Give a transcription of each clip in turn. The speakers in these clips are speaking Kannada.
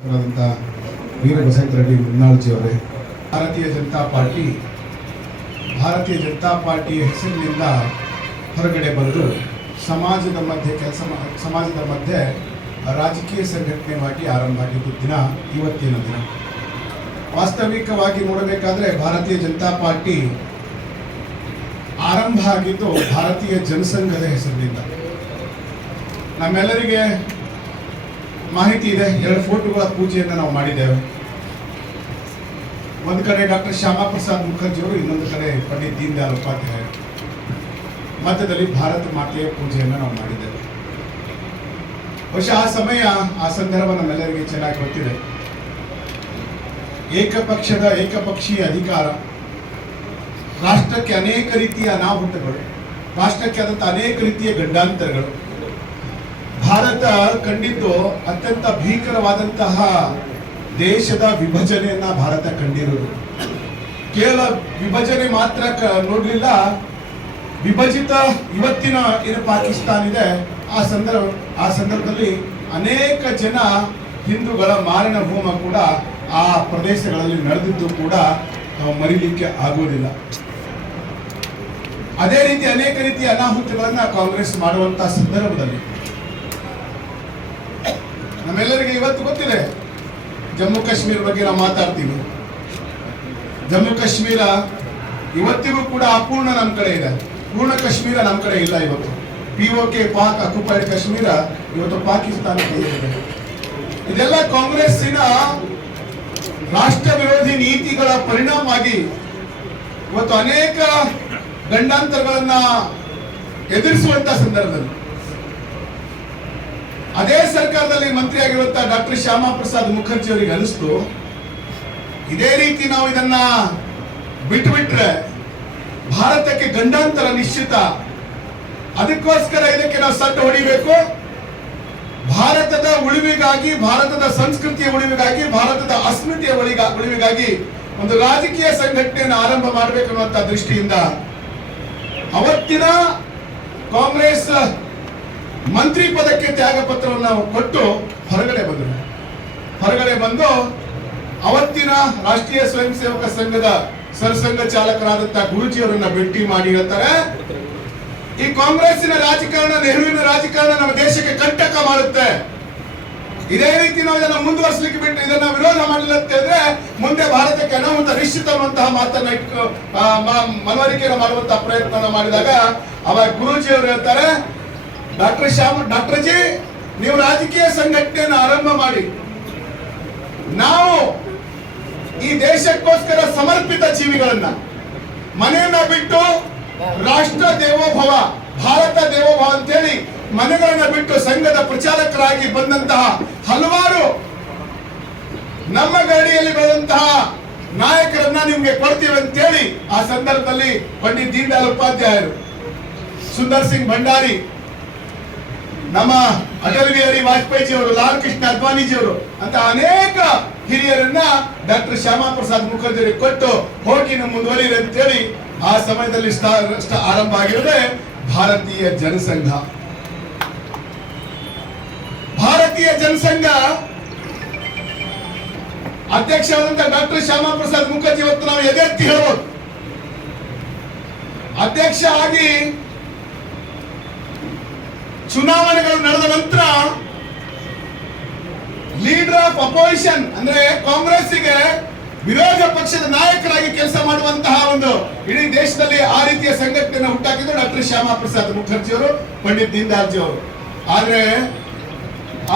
ಶಾಸಕರಾದಂಥ ವೀರ ರೆಡ್ಡಿ ಮುನ್ನಾಳ್ಜಿ ಅವರೇ. ಭಾರತೀಯ ಜನತಾ ಪಾರ್ಟಿ, ಭಾರತೀಯ ಜನತಾ ಪಾರ್ಟಿಯ ಹೆಸರಿನಿಂದ ಹೊರಗಡೆ ಬಂದು ಸಮಾಜದ ಮಧ್ಯೆ ಕೆಲಸ ಸಮಾಜದ ಮಧ್ಯೆ ರಾಜಕೀಯ ಸಂಘಟನೆ ಮಾಡಿ ಆರಂಭ ಆಗಿದ್ದು ದಿನ, ಇವತ್ತಿನ ದಿನ. ವಾಸ್ತವಿಕವಾಗಿ ನೋಡಬೇಕಾದ್ರೆ ಭಾರತೀಯ ಜನತಾ ಪಾರ್ಟಿ ಆರಂಭ ಆಗಿದ್ದು ಭಾರತೀಯ ಜನಸಂಘದ ಹೆಸರಿನಿಂದ. ನಮ್ಮೆಲ್ಲರಿಗೆ ಮಾಹಿತಿ ಇದೆ. ಎರಡು ಫೋಟೋಗಳ ಪೂಜೆಯನ್ನು ನಾವು ಮಾಡಿದ್ದೇವೆ. ಒಂದು ಕಡೆ ಡಾಕ್ಟರ್ ಶ್ಯಾಮಾ ಪ್ರಸಾದ್ ಮುಖರ್ಜಿ ಅವರು ಇನ್ನೊಂದು ಕಡೆ ಪಂಡಿತ್ ದೀನ್ ದಯಾಳ್ ಉಪಾಧ್ಯಾಯ ಮಧ್ಯದಲ್ಲಿ ಭಾರತ ಮಾತೆಯ ಪೂಜೆಯನ್ನು ನಾವು ಮಾಡಿದ್ದೇವೆ. ಬಹುಶಃ ಆ ಸಮಯ, ಆ ಸಂದರ್ಭ ನಮ್ಮೆಲ್ಲರಿಗೆ ಚೆನ್ನಾಗಿ ಗೊತ್ತಿದೆ. ಏಕಪಕ್ಷದ, ಏಕಪಕ್ಷೀಯ ಅಧಿಕಾರ. ರಾಷ್ಟ್ರಕ್ಕೆ ಅನೇಕ ರೀತಿಯ ಅನಾಹುತಗಳು, ರಾಷ್ಟ್ರಕ್ಕೆ ಆದಂಥ ಅನೇಕ ರೀತಿಯ ಗಂಡಾಂತರಗಳು. ಭಾರತ ಕಂಡಿದ್ದು ಅತ್ಯಂತ ಭೀಕರವಾದಂತಹ ದೇಶದ ವಿಭಜನೆಯನ್ನ ಭಾರತ ಕಂಡಿರೋದು. ಕೇವಲ ವಿಭಜನೆ ಮಾತ್ರ ನೋಡಲಿಲ್ಲ. ವಿಭಜಿತ ಇವತ್ತಿನ ಏನು ಪಾಕಿಸ್ತಾನ ಇದೆ. ಆ ಸಂದರ್ಭ, ಆ ಸಂದರ್ಭದಲ್ಲಿ ಅನೇಕ ಜನ ಹಿಂದೂಗಳ ಮಾರಣ ಹೋಮ ಕೂಡ ಆ ಪ್ರದೇಶಗಳಲ್ಲಿ ನಡೆದಿದ್ದು ಕೂಡ ನಾವು ಮರಿಲಿಕ್ಕೆ ಆಗೋದಿಲ್ಲ. ಅದೇ ರೀತಿ ಅನೇಕ ರೀತಿಯ ಅನಾಹುತಗಳನ್ನ ಕಾಂಗ್ರೆಸ್ ಮಾಡುವಂತಹ ಸಂದರ್ಭದಲ್ಲಿ ನಮ್ಮೆಲ್ಲರಿಗೆ ಇವತ್ತು ಗೊತ್ತಿದೆ. ಜಮ್ಮು ಕಾಶ್ಮೀರ ಬಗ್ಗೆ ನಾವು ಮಾತಾಡ್ತೀವಿ. ಜಮ್ಮು ಕಾಶ್ಮೀರ ಇವತ್ತಿಗೂ ಕೂಡ ಅಪೂರ್ಣ ನಮ್ಮ ಕಡೆ ಇದೆ. ಪೂರ್ಣ ಕಾಶ್ಮೀರ ನಮ್ಮ ಕಡೆ ಇಲ್ಲ ಇವತ್ತು. P K Pak occupied Kashmir ಇವತ್ತು ಪಾಕಿಸ್ತಾನ ಕೈಯಲ್ಲಿದೆ ಇದೆಲ್ಲ ಕಾಂಗ್ರೆಸ್ಸಿನ ರಾಷ್ಟ್ರ ವಿರೋಧಿ ನೀತಿಗಳ ಪರಿಣಾಮವಾಗಿ ಇವತ್ತು ಅನೇಕ ಗಂಡಾಂತರಗಳನ್ನ ಎದುರಿಸುವಂತ ಸಂದರ್ಭದಲ್ಲಿ ಅದೇ ಸರ್ಕಾರದಲ್ಲಿ ಮಂತ್ರಿ ಆಗಿರುವಂತ ಡಾಕ್ಟರ್ ಶ್ಯಾಮಾ ಪ್ರಸಾದ್ ಮುಖರ್ಜಿ ಅವರಿಗೆ ಅನಿಸ್ತು ಇದೇ ರೀತಿ ನಾವು ಇದನ್ನ ಬಿಟ್ಬಿಟ್ರೆ ಭಾರತಕ್ಕೆ ಗಂಡಾಂತರ ನಿಶ್ಚಿತ. ಅದಕ್ಕೋಸ್ಕರ ಇದಕ್ಕೆ ನಾವು ಸಟ್ಟು ಹೊಡಿಬೇಕು. ಭಾರತದ ಉಳಿವಿಗಾಗಿ, ಭಾರತದ ಸಂಸ್ಕೃತಿಯ ಉಳಿವಿಗಾಗಿ, ಭಾರತದ ಅಸ್ಮಿತೆಯ ಉಳಿವಿಗಾಗಿ ಒಂದು ರಾಜಕೀಯ ಸಂಘಟನೆಯನ್ನು ಆರಂಭ ಮಾಡಬೇಕನ್ನುವಂತ ದೃಷ್ಟಿಯಿಂದ ಅವತ್ತಿನ ಕಾಂಗ್ರೆಸ್ ಮಂತ್ರಿ ಪದಕ್ಕೆ ತ್ಯಾಗ ಪತ್ರವನ್ನು ಕೊಟ್ಟು ಹೊರಗಡೆ ಬಂದರು. ಹೊರಗಡೆ ಬಂದು ಅವತ್ತಿನ ರಾಷ್ಟ್ರೀಯ ಸ್ವಯಂ ಸೇವಕ ಸಂಘದ ಸರ್ಸಂಘ ಚಾಲಕರಾದಂತ ಗುರುಜಿಯವರನ್ನ ಭೇಟಿ ಮಾಡಿ ಹೇಳ್ತಾರೆ, ಈ ಕಾಂಗ್ರೆಸ್ಸಿನ ರಾಜಕಾರಣ, ನೆಹರುವಿನ ರಾಜಕಾರಣ ನಮ್ಮ ದೇಶಕ್ಕೆ ಕಂಟಕ ಮಾಡುತ್ತೆ. ಇದೇ ರೀತಿ ನಾವು ಇದನ್ನ ಮುಂದುವರಿಸಲಿಕ್ಕೆ ಬಿಟ್ಟು ಇದನ್ನ ವಿರೋಧ ಮಾಡಲಿಲ್ಲ ಅಂತ ಹೇಳಿದ್ರೆ ಮುಂದೆ ಭಾರತಕ್ಕೆ ಅನಾಹುತ, ನಿಶ್ಚಿತ ಅನ್ನುವಂತಹ ಮಾತನ್ನ ಮನವರಿಕೆಯನ್ನು ಮಾಡುವಂತಹ ಪ್ರಯತ್ನ ಮಾಡಿದಾಗ ಅವಾಗ ಗುರುಜಿಯವರು ಹೇಳ್ತಾರೆ ಡಾಕ್ಟರ್ ಶ್ಯಾಮ್, ಡಾಕ್ಟರ್ ಜಿ, ನೀವು ರಾಜಕೀಯ ಸಂಘಟನೆಯನ್ನು ಆರಂಭ ಮಾಡಿ. ನಾವು ಈ ದೇಶಕ್ಕೋಸ್ಕರ ಸಮರ್ಪಿತ ಜೀವಿಗಳನ್ನ, ಮನೆಯನ್ನ ಬಿಟ್ಟು ರಾಷ್ಟ್ರ ದೇವೋಭವ, ಭಾರತ ದೇವೋಭವ ಅಂತೇಳಿ ಮನೆಗಳನ್ನ ಬಿಟ್ಟು ಸಂಘದ ಪ್ರಚಾರಕರಾಗಿ ಬಂದಂತಹ ಹಲವಾರು ನಮ್ಮ ಗಾಡಿಯಲ್ಲಿ ಬೆಳೆದಂತಹ ನಾಯಕರನ್ನ ನಿಮ್ಗೆ ಕೊಡ್ತೀವಿ ಅಂತೇಳಿ ಆ ಸಂದರ್ಭದಲ್ಲಿ ಪಂಡಿತ್ ದೀನ್ ದಯಾಳ್ ಉಪಾಧ್ಯಾಯರು, ಸುಂದರ್ ಸಿಂಗ್ ಭಂಡಾರಿ ನಮ್ಮ ಅಟಲ್ ಬಿಹಾರಿ ವಾಜಪೇಯಿ ಅವರು ಲಾಲ್ ಕೃಷ್ಣ ಅದ್ವಾನಿಜಿ ಅವರು ಅಂತ ಅನೇಕ ಹಿರಿಯರನ್ನ ಡಾಕ್ಟರ್ ಶ್ಯಾಮಾ ಪ್ರಸಾದ್ ಮುಖರ್ಜಿ ಕೊಟ್ಟು ಹೋಗಿ ನಾವು ಮುಂದುವರಿಯಿರಿ ಅಂತೇಳಿ ಆ ಸಮಯದಲ್ಲಿ ಆರಂಭ ಆಗಿರೋದೇ ಭಾರತೀಯ ಜನಸಂಘ. ಭಾರತೀಯ ಜನಸಂಘ ಅಧ್ಯಕ್ಷರಾದಂತ ಡಾಕ್ಟರ್ ಶ್ಯಾಮಾ ಪ್ರಸಾದ್ ಮುಖರ್ಜಿ ಇವತ್ತು ನಾವು ಎದೆತ್ತಿ ಹೇಳ್ಬೋದು. ಅಧ್ಯಕ್ಷ ಆಗಿ ಚುನಾವಣೆಗಳು ನಡೆದ ನಂತರ ಲೀಡರ್ ಆಫ್ ಅಪೋಸಿಷನ್ ಅಂದ್ರೆ ಕಾಂಗ್ರೆಸ್ಸಿಗೆ ವಿರೋಧ ಪಕ್ಷದ ನಾಯಕರಾಗಿ ಕೆಲಸ ಮಾಡುವಂತಹ ಒಂದು ಇಡೀ ದೇಶದಲ್ಲಿ ಆ ರೀತಿಯ ಸಂಘಟನೆಯನ್ನು ಉಂಟಾಗಿದ್ದು ಡಾಕ್ಟರ್ ಶ್ಯಾಮಾ ಪ್ರಸಾದ್ ಮುಖರ್ಜಿ ಅವರು ಪಂಡಿತ್ ದೀನ್ ಜಿ ಅವರು. ಆದ್ರೆ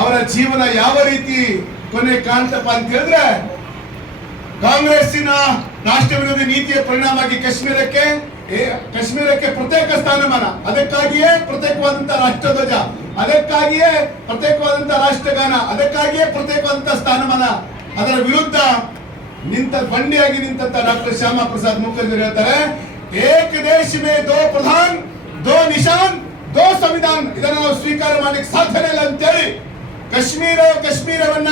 ಅವರ ಜೀವನ ಯಾವ ರೀತಿ ಕೊನೆ ಕಾಣ್ತಪ್ಪ ಅಂತ ಹೇಳಿದ್ರೆ, ಕಾಂಗ್ರೆಸ್ಸಿನ ರಾಷ್ಟ್ರ ವಿರೋಧಿ ನೀತಿಯ ಪರಿಣಾಮವಾಗಿ ಕಾಶ್ಮೀರಕ್ಕೆ ಕಾಶ್ಮೀರಕ್ಕೆ ಪ್ರತ್ಯೇಕ ಸ್ಥಾನಮಾನ. ಅದಕ್ಕಾಗಿಯೇ ಪ್ರತ್ಯೇಕವಾದಂತಹ ರಾಷ್ಟ್ರಧ್ವಜ. ಅದಕ್ಕಾಗಿಯೇ ಪ್ರತ್ಯೇಕವಾದಂತಹ ರಾಷ್ಟ್ರಗಾನ. ಅದಕ್ಕಾಗಿಯೇ ಪ್ರತ್ಯೇಕವಾದಂತಹ ಸ್ಥಾನಮಾನ. ಅದರ ವಿರುದ್ಧ ನಿಂತ ಬಂಡಿಯಾಗಿ ನಿಂತ ಡಾಕ್ಟರ್ ಶ್ಯಾಮಾ ಪ್ರಸಾದ್ ಮುಖರ್ಜಿ ಹೇಳ್ತಾರೆ ಏಕ ದೇಶ ಮೇ ದೋ ಪ್ರಧಾನ್, ದೋ ನಿಶಾನ್, ದೋ ಸಂವಿಧಾನ್. ಇದನ್ನು ನಾವು ಸ್ವೀಕಾರ ಮಾಡಲಿಕ್ಕೆ ಸಾಧ್ಯ ಇಲ್ಲ ಅಂತೇಳಿ. ಕಾಶ್ಮೀರ, ಕಾಶ್ಮೀರವನ್ನ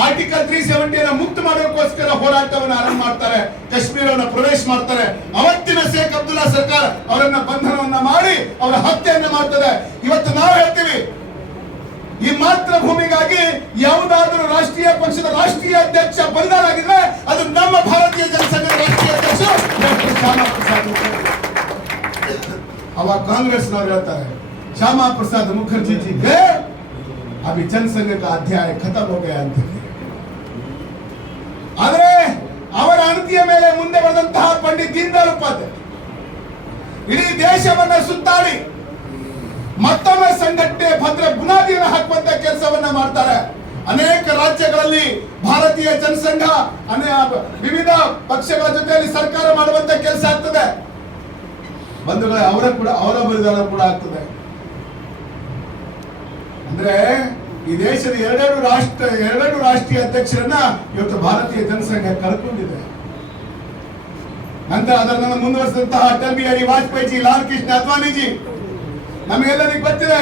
ಆರ್ಟಿಕಲ್ ತ್ರೀ ಸೆವೆಂಟಿಯನ್ನ ಮುಕ್ತ ಮಾಡೋಕ್ಕೋಸ್ಕರ ಹೋರಾಟವನ್ನು ಆರಂಭ ಮಾಡ್ತಾರೆ ಕಾಶ್ಮೀರವನ್ನ ಪ್ರವೇಶ ಮಾಡ್ತಾರೆ ಅವತ್ತಿನ ಶೇಖ್ ಅಬ್ದುಲ್ಲಾ ಸರ್ಕಾರ ಅವರನ್ನ ಬಂಧನವನ್ನ ಮಾಡಿ ಅವರ ಹತ್ಯೆಯನ್ನ ಮಾಡ್ತದೆ ಇವತ್ತು ನಾವು ಹೇಳ್ತೀವಿ ಈ ಮಾತೃಭೂಮಿಗಾಗಿ ಯಾವುದಾದರೂ ರಾಷ್ಟ್ರೀಯ ಪಕ್ಷದ ರಾಷ್ಟ್ರೀಯ ಅಧ್ಯಕ್ಷ ಬಲಿದಾನಾಗಿದ್ರೆ ಅದು ನಮ್ಮ ಭಾರತೀಯ ಜನಸಂಘದ ರಾಷ್ಟ್ರೀಯ ಅಧ್ಯಕ್ಷ ಡಾಕ್ಟರ್ ಶ್ಯಾಮಾ ಪ್ರಸಾದ್ ಮುಖರ್ಜಿ ಅವಾಗ ಕಾಂಗ್ರೆಸ್ನವ್ರು ಹೇಳ್ತಾರೆ ಶ್ಯಾಮಾ ಪ್ರಸಾದ್ ಮುಖರ್ಜಿ ಜಿ ಗೇ ಅಭಿ ಜನಸಂಘ का ಅಧ್ಯಾಯ ಖತಮ್ हो गया ಅಂತ ಹೇಳಿ. ಮೇಲೆ ಮುಂದೆ ಬಂದಂತಹ ಪಂಡಿತ್ ದೀನದಯಾಳ್ ಉಪಾಧ್ಯಾಯ. ಇಡೀ ದೇಶವನ್ನ ಸುತ್ತಾಡಿ ಮತ್ತೊಮ್ಮೆ ಸಂಘಟನೆ ಭದ್ರ ಬುನಾದಿಯನ್ನು ಹಾಕುವಂತ ಕೆಲಸವನ್ನ ಮಾಡ್ತಾರೆ. ಅನೇಕ ರಾಜ್ಯಗಳಲ್ಲಿ ಭಾರತೀಯ ಜನಸಂಘ ವಿವಿಧ ಪಕ್ಷಗಳ ಜೊತೆಯಲ್ಲಿ ಸರ್ಕಾರ ಮಾಡುವಂತ ಕೆಲಸ ಆಗ್ತದೆ. ಬಂಧುಗಳೇ, ಅವರ ಕೂಡ, ಅವರ ಬಲಿದಾನ ಕೂಡ ಆಗ್ತದೆ. ಅಂದ್ರೆ ಈ ದೇಶದ ಎರಡೆರಡು ರಾಷ್ಟ್ರ, ಎರಡೆರಡು ರಾಷ್ಟ್ರೀಯ ಅಧ್ಯಕ್ಷರನ್ನ ಇವತ್ತು ಭಾರತೀಯ ಜನಸಂಘ ಕಳ್ಕೊಂಡಿದೆ ನಂತರ ಅದನ್ನು ಮುಂದುವರಿಸಿದಂತಹ ಅಟಲ್ ಬಿಹಾರಿ ವಾಜಪೇಯಿ ಲಾಲ್ ಕೃಷ್ಣ ಅದ್ವಾನಿಜಿ ನಮಗೆಲ್ಲರಿಗೂ ಗೊತ್ತಿದೆ,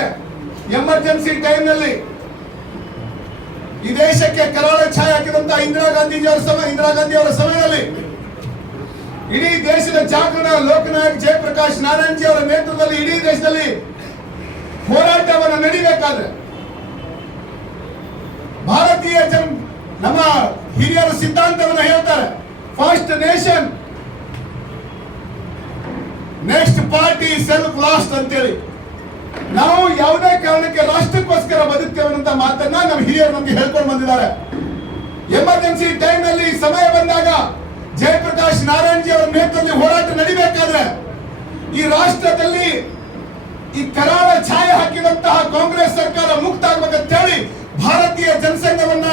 ಎಮರ್ಜೆನ್ಸಿ ಟೈಮ್ನಲ್ಲಿ ಈ ದೇಶಕ್ಕೆ ಕರಾಳ ಛಾಯೆ ಹಾಕಿದಂತಹ ಇಂದಿರಾ ಗಾಂಧೀಜಿ ಅವರ ಸಮಯ, ಇಂದಿರಾ ಗಾಂಧಿ ಅವರ ಸಮಯದಲ್ಲಿ ಇಡೀ ದೇಶದ ಜಾಗರಣ ಲೋಕನಾಯಕ್ ಜಯಪ್ರಕಾಶ್ ನಾರಾಯಣಜಿ ಅವರ ನೇತೃತ್ವದಲ್ಲಿ ಇಡೀ ದೇಶದಲ್ಲಿ ಹೋರಾಟವನ್ನು ನಡಿಬೇಕಾದ್ರೆ ಭಾರತೀಯ ಜನ, ನಮ್ಮ ಹಿರಿಯರು ಸಿದ್ಧಾಂತವನ್ನು ಹೇಳ್ತಾರೆ first nation next party self last ಅಂತೇಳಿ. ನಾವು ಯಾವುದೇ ಕಾರಣಕ್ಕೆ ರಾಷ್ಟ್ರಕ್ಕೋಸ್ಕರ ಬದುಕ್ತೇವೆ ಮಾತನ್ನ ನಮ್ಮ ಹಿರಿಯರು ನಮ್ಗೆ ಹೇಳ್ಕೊಂಡು ಬಂದಿದ್ದಾರೆ. ಎಮರ್ಜೆನ್ಸಿ ಟೈಮ್ನಲ್ಲಿ ಸಮಯ ಬಂದಾಗ ಜಯಪ್ರಕಾಶ್ ನಾರಾಯಣ್ ಜಿ ಅವರ ನೇತೃತ್ವದಲ್ಲಿ ಹೋರಾಟ ನಡಿಬೇಕಾದ್ರೆ ಈ ರಾಷ್ಟ್ರದಲ್ಲಿ ಈ ಕರಾಳ ಛಾಯೆ ಹಾಕಿದಂತಹ ಕಾಂಗ್ರೆಸ್ ಸರ್ಕಾರ ಮುಕ್ತ ಆಗ್ಬೇಕಂತ ಹೇಳಿ ಭಾರತೀಯ ಜನಸಂಘವನ್ನ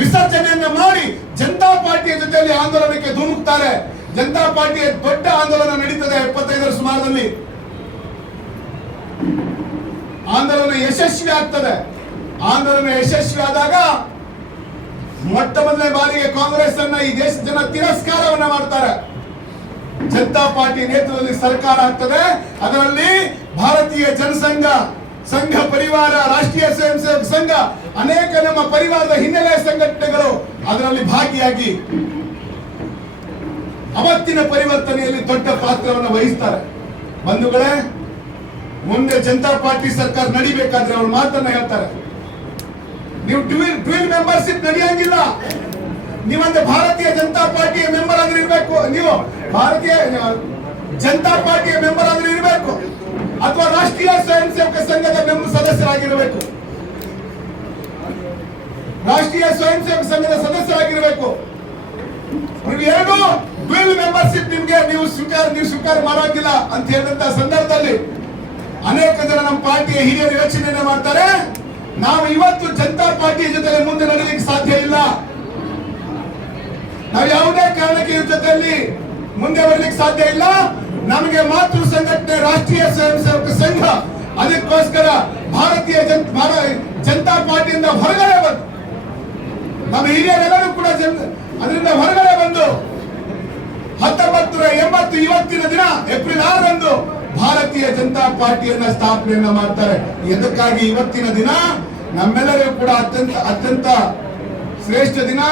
ವಿಸರ್ಜನೆಯನ್ನ ಮಾಡಿ ಜನತಾ ಪಾರ್ಟಿಯ ಜೊತೆಯಲ್ಲಿ ಆಂದೋಲನಕ್ಕೆ ಧುಮುಕ್ತಾರೆ. ಜನತಾ ಪಾರ್ಟಿಯ ದೊಡ್ಡ ಆಂದೋಲನ ನಡೀತದೆ ಎಪ್ಪತ್ತೈದರ ಸುಮಾರದಲ್ಲಿ ಆಂದೋಲನ ಯಶಸ್ವಿ ಆಗ್ತದೆ. ಆಂದೋಲನ ಯಶಸ್ವಿ ಆದಾಗ ಮೊಟ್ಟ ಮೊದಲನೇ ಬಾರಿಗೆ ಕಾಂಗ್ರೆಸ್ ಅನ್ನ ಈ ದೇಶದ ಜನ ತಿರಸ್ಕಾರವನ್ನ ಮಾಡ್ತಾರೆ. ಜನತಾ ಪಾರ್ಟಿ ನೇತೃತ್ವದಲ್ಲಿ ಸರ್ಕಾರ ಆಗ್ತದೆ. ಅದರಲ್ಲಿ ಭಾರತೀಯ ಜನಸಂಘ, ಸಂಘ ಪರಿವಾರ, ರಾಷ್ಟ್ರೀಯ ಸ್ವಯಂ ಸೇವಕ ಸಂಘ, ಅನೇಕ ನಮ್ಮ ಪರಿವಾರದ ಹಿನ್ನೆಲೆ ಸಂಘಟನೆಗಳು ಅದರಲ್ಲಿ ಭಾಗಿಯಾಗಿ ಅವತ್ತಿನ ಪರಿವರ್ತನೆಯಲ್ಲಿ ದೊಡ್ಡ ಪಾತ್ರವನ್ನು ವಹಿಸ್ತಾರೆ. ಬಂಧುಗಳೇ, ಮುಂದೆ ಜನತಾ ಪಾರ್ಟಿ ಸರ್ಕಾರ ನಡಿಬೇಕಾದ್ರೆ ಅವ್ರು ಮಾತನ್ನ ಹೇಳ್ತಾರೆ. ನೀವು ಡ್ಯೂಲ್ ಮೆಂಬರ್ಶಿಪ್ ನಡೆಯಂಗಿಲ್ಲ. ನೀವಂದ್ರೆ ಭಾರತೀಯ ಜನತಾ ಪಾರ್ಟಿಯ ಮೆಂಬರ್ ಆದ್ರೆ ಇರಬೇಕು. ನೀವು ಭಾರತೀಯ, ಜನತಾ ಪಾರ್ಟಿಯ ಮೆಂಬರ್ ಆದ್ರೆ ಇರಬೇಕು. ಅಥವಾ ರಾಷ್ಟ್ರೀಯ ಸ್ವಯಂ ಸೇವಕ ಸಂಘದ ಮೆಂಬರ್ ಸದಸ್ಯರಾಗಿರಬೇಕು. ರಾಷ್ಟ್ರೀಯ ಸ್ವಯಂ ಸೇವಕ ಸಂಘದ ಸದಸ್ಯರಾಗಿರಬೇಕು. ನೀವು ಎರಡು ಡ್ಯೂಲ್ ಮೆಂಬರ್ಶಿಪ್ ನಿಮ್ಗೆ ನೀವು ಸ್ವೀಕಾರ ನೀವು ಸ್ವೀಕಾರ ಮಾಡೋದಿಲ್ಲ ಅಂತ ಹೇಳಿದಂತ ಸಂದರ್ಭದಲ್ಲಿ ಅನೇಕ ಜನ ನಮ್ಮ ಪಾರ್ಟಿಯ ಹಿರಿಯರು ಯೋಚನೆಯನ್ನ ಮಾಡ್ತಾರೆ. ನಾವು ಇವತ್ತು ಜನತಾ ಪಾರ್ಟಿ ಜೊತೆ ಮುಂದೆ ನಡೀಲಿಕ್ಕೆ ಸಾಧ್ಯ ಇಲ್ಲ. ನಾವು ಯಾವುದೇ ಕಾರಣಕ್ಕೆ ಜೊತೆಯಲ್ಲಿ ಮುಂದೆ ಬರಲಿಕ್ಕೆ ಸಾಧ್ಯ ಇಲ್ಲ. ನಮಗೆ ಮಾತೃ ಸಂಘಟನೆ, ರಾಷ್ಟ್ರೀಯ ಸ್ವಯಂ ಸೇವಕ ಸಂಘ, ಅದಕ್ಕೋಸ್ಕರ ಭಾರತೀಯ ಜನ, ಭಾರ- ಜನತಾ ಪಾರ್ಟಿಯಿಂದ ಹೊರಗಡೆ ಬಂದು, ನಮ್ಮ ಹಿರಿಯರೆಲ್ಲರೂ ಕೂಡ ಅದರಿಂದ ಹೊರಗಡೆ ಬಂದು ಎಂಬತ್ತು ಇವತ್ತಿನ ದಿನ ಏಪ್ರಿಲ್ ಆರಂದು ಭಾರತೀಯ ಜನತಾ ಪಾರ್ಟಿಯನ್ನ ಸ್ಥಾಪನೆಯನ್ನ ಮಾಡ್ತಾರೆ. ಎದಕ್ಕಾಗಿ ಇವತ್ತಿನ ದಿನ? ನಮ್ಮೆಲ್ಲರಿಗೂ ಕೂಡ ಅತ್ಯಂತ ಅತ್ಯಂತ ಶ್ರೇಷ್ಠ ದಿನ.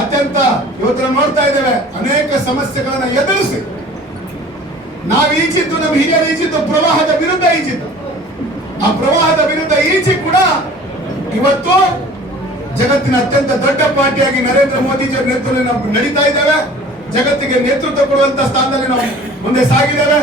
ಅತ್ಯಂತ ಇವತ್ತು ನೋಡ್ತಾ ಇದ್ದೇವೆ, ಅನೇಕ ಸಮಸ್ಯೆಗಳನ್ನ ಎದುರಿಸಿ. ನಾವು ಈಚಿದ್ದು ನಮ್ಮ ಹಿರಿಯರು ಈಚಿದ್ದು ಪ್ರವಾಹದ ವಿರುದ್ಧ ಈಚಿದ್ದು ಆ ಪ್ರವಾಹದ ವಿರುದ್ಧ ಈಚಿ ಕೂಡ ಇವತ್ತು ಜಗತ್ತಿನ ಅತ್ಯಂತ ದೊಡ್ಡ ಪಾರ್ಟಿಯಾಗಿ ನರೇಂದ್ರ ಮೋದಿಜಿ ನೇತೃತ್ವದಲ್ಲಿ ನಡೀತಾ ಇದ್ದೇವೆ. ಜಗತ್ತಿಗೆ ನೇತೃತ್ವ ಕೊಡುವಂತ ಸ್ಥಾನದಲ್ಲಿ ನಾವು ಮುಂದೆ ಸಾಗಿದ್ದೇವೆ.